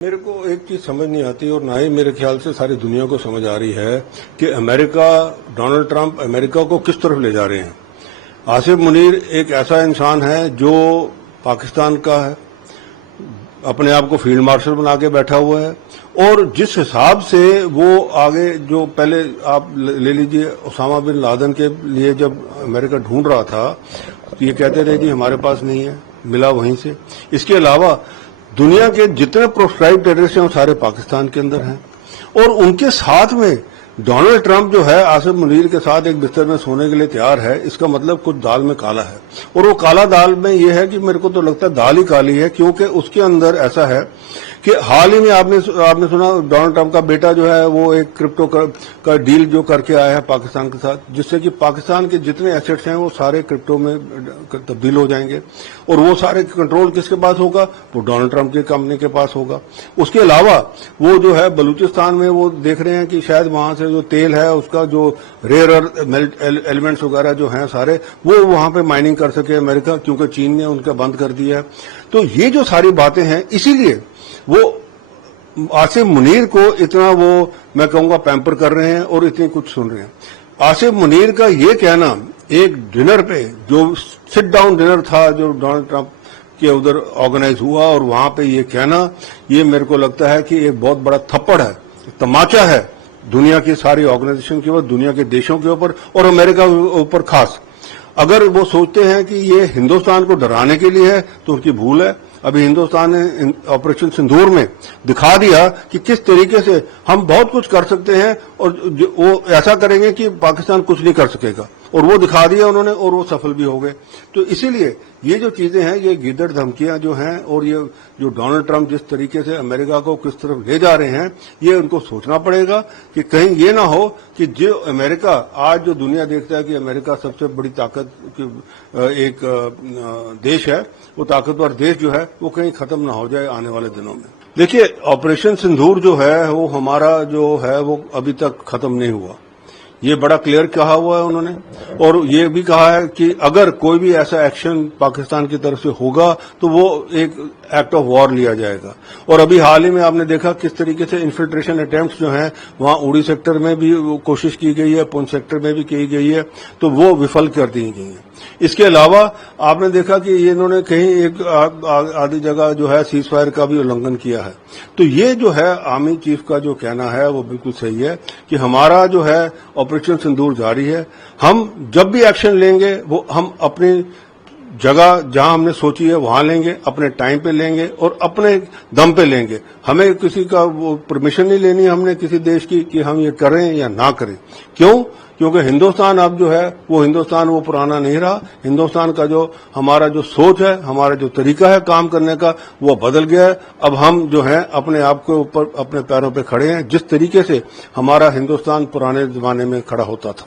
میرے کو ایک چیز سمجھ نہیں آتی اور نہ ہی میرے خیال سے ساری دنیا کو سمجھ آ رہی ہے کہ امریکہ ڈونلڈ ٹرمپ امریکہ کو کس طرف لے جا رہے ہیں۔ آصف منیر ایک ایسا انسان ہے جو پاکستان کا ہے، اپنے آپ کو فیلڈ مارشل بنا کے بیٹھا ہوا ہے، اور جس حساب سے وہ آگے جو پہلے آپ لے لیجئے اسامہ بن لادن کے لیے جب امریکہ ڈھونڈ رہا تھا تو یہ کہتے تھے جی ہمارے پاس نہیں ہے، ملا وہیں سے۔ اس کے علاوہ دنیا کے جتنے پروسکرائب ٹیررسٹ ہیں وہ سارے پاکستان کے اندر ہیں، اور ان کے ساتھ میں ڈونلڈ ٹرمپ جو ہے آصف منیر کے ساتھ ایک بستر میں سونے کے لیے تیار ہے۔ اس کا مطلب کچھ دال میں کالا ہے، اور وہ کالا دال میں یہ ہے کہ میرے کو تو لگتا ہے دال ہی کالی ہے، کیونکہ اس کے اندر ایسا ہے کہ حال ہی میں آپ نے سنا ڈونلڈ ٹرمپ کا بیٹا جو ہے وہ ایک کرپٹو کا ڈیل جو کر کے آیا ہے پاکستان کے ساتھ، جس سے کہ پاکستان کے جتنے ایسٹس ہیں وہ سارے کرپٹو میں تبدیل ہو جائیں گے، اور وہ سارے کنٹرول کس کے پاس ہوگا؟ وہ ڈونلڈ ٹرمپ کی کمپنی کے پاس ہوگا۔ اس کے علاوہ وہ جو ہے بلوچستان میں وہ دیکھ رہے ہیں کہ شاید وہاں سے جو تیل ہے اس کا جو ریئر ارتھ ایلیمنٹس وغیرہ جو ہیں سارے وہ وہاں پہ مائننگ کر سکے امریکہ، کیونکہ چین نے ان کا بند کر دیا ہے۔ تو یہ جو ساری باتیں ہیں، اسی لیے وہ آصف منیر کو اتنا وہ میں کہوں گا پیمپر کر رہے ہیں اور اتنی کچھ سن رہے ہیں۔ آصف منیر کا یہ کہنا ایک ڈنر پہ جو سٹ ڈاؤن ڈنر تھا جو ڈونلڈ ٹرمپ کے ادھر آرگنائز ہوا، اور وہاں پہ یہ کہنا، یہ میرے کو لگتا ہے کہ ایک بہت بڑا تھپڑ ہے، تماچا ہے دنیا کی ساری آرگنائزیشن کے اوپر، دنیا کے دیشوں کے اوپر اور امریکہ کے اوپر خاص۔ اگر وہ سوچتے ہیں کہ یہ ہندوستان کو ڈرانے کے لیے ہے تو ان کی بھول ہے۔ ابھی ہندوستان نے آپریشن سندور میں دکھا دیا کہ کس طریقے سے ہم بہت کچھ کر سکتے ہیں، اور وہ ایسا کریں گے کہ پاکستان کچھ نہیں کر سکے گا، اور وہ دکھا دیا انہوں نے، اور وہ سفل بھی ہو گئے۔ تو اسی لیے یہ جو چیزیں ہیں، یہ گیدڑ دھمکیاں جو ہیں، اور یہ جو ڈونلڈ ٹرمپ جس طریقے سے امریکہ کو کس طرف لے جا رہے ہیں، یہ ان کو سوچنا پڑے گا کہ کہیں یہ نہ ہو کہ جو امریکہ آج جو دنیا دیکھتا ہے کہ امریکہ سب سے بڑی طاقت ایک دیش ہے، وہ طاقتور دیش جو ہے وہ کہیں ختم نہ ہو جائے آنے والے دنوں میں۔ دیکھیے آپریشن سندور جو ہے وہ ہمارا جو ہے وہ ابھی تک ختم نہیں ہوا، یہ بڑا کلیئر کہا ہوا ہے انہوں نے، اور یہ بھی کہا ہے کہ اگر کوئی بھی ایسا ایکشن پاکستان کی طرف سے ہوگا تو وہ ایک ایکٹ آف وار لیا جائے گا۔ اور ابھی حال ہی میں آپ نے دیکھا کس طریقے سے انفلٹریشن اٹیمپٹس جو ہیں وہاں اڑی سیکٹر میں بھی کوشش کی گئی ہے، پونچھ سیکٹر میں بھی کی گئی ہے، تو وہ وفل کر دی گئی ہیں۔ اس کے علاوہ آپ نے دیکھا کہ یہ انہوں نے کہیں ایک آدھی جگہ جو ہے سیز فائر کا بھی النگھن کیا ہے۔ تو یہ جو ہے آرمی چیف کا جو کہنا ہے وہ بالکل صحیح ہے کہ ہمارا جو ہے آپریشن سندور جاری ہے، ہم جب بھی ایکشن لیں گے وہ ہم اپنی جگہ جہاں ہم نے سوچی ہے وہاں لیں گے، اپنے ٹائم پہ لیں گے اور اپنے دم پہ لیں گے۔ ہمیں کسی کا وہ پرمیشن نہیں لینی ہم نے کسی دیش کی کہ ہم یہ کریں یا نہ کریں۔ کیوں؟ کیونکہ ہندوستان اب جو ہے وہ ہندوستان وہ پرانا نہیں رہا۔ ہندوستان کا جو ہمارا جو سوچ ہے، ہمارا جو طریقہ ہے کام کرنے کا، وہ بدل گیا ہے۔ اب ہم جو ہے اپنے آپ کے اوپر اپنے پیروں پہ کھڑے ہیں، جس طریقے سے ہمارا ہندوستان پرانے زمانے میں کھڑا ہوتا تھا۔